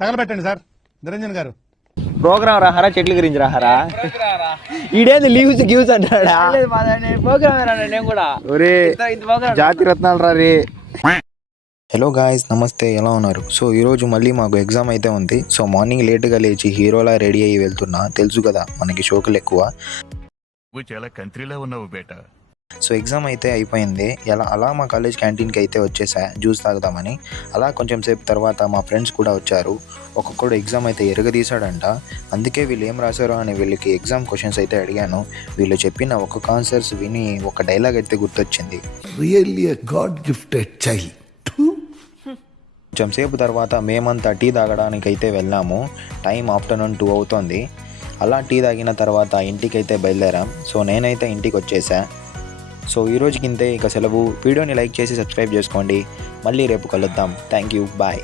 తగలబెట్టండి sir Niranjan గారు. Programme రాహారా చెట్ల గురించి రాహారా ఈడేంది లీవ్స్ గివ్స్ అంటాడా ప్రోగ్రామ్ నేను కూడా ఒరే జాతి రత్నాలు రా రే. హలో గాయస్, నమస్తే, ఎలా ఉన్నారు? సో ఈరోజు మళ్ళీ మాకు ఎగ్జామ్ అయితే ఉంది. సో మార్నింగ్ లేట్గా లేచి హీరోలా రెడీ అయ్యి వెళ్తున్నా. తెలుసు కదా మనకి షోకులు ఎక్కువ. చాలా కంట్రీలో ఉన్నావు బేటా. సో ఎగ్జామ్ అయితే అయిపోయింది. అలా మా కాలేజ్ క్యాంటీన్కి అయితే వచ్చేసా జ్యూస్ తాగుదామని. అలా కొంచెం సేపు తర్వాత మా ఫ్రెండ్స్ కూడా వచ్చారు. ఒక్కొక్కడు ఎగ్జామ్ అయితే ఎరగదీశాడంట. అందుకే వీళ్ళు ఏం రాశారో అని వీళ్ళకి ఎగ్జామ్ క్వశ్చన్స్ అయితే అడిగాను. వీళ్ళు చెప్పిన ఒక్కొక్క ఆన్సర్స్ విని ఒక డైలాగ్ అయితే గుర్తొచ్చింది. Really a God gifted child. కొంచెం సేపు తర్వాత మేమంతా టీ తాగడానికి అయితే వెళ్ళాము. టైం ఆఫ్టర్నూన్ 2 అవుతోంది. అలా టీ తాగిన తర్వాత ఇంటికి అయితే బయలుదేరాం. సో నేనైతే ఇంటికి వచ్చేసా. సో ఈరోజుకి ఇంతే, ఇక సెలవు. వీడియోని లైక్ చేసి సబ్స్క్రైబ్ చేసుకోండి. మళ్ళీ రేపు కలుద్దాం. Thank you, bye.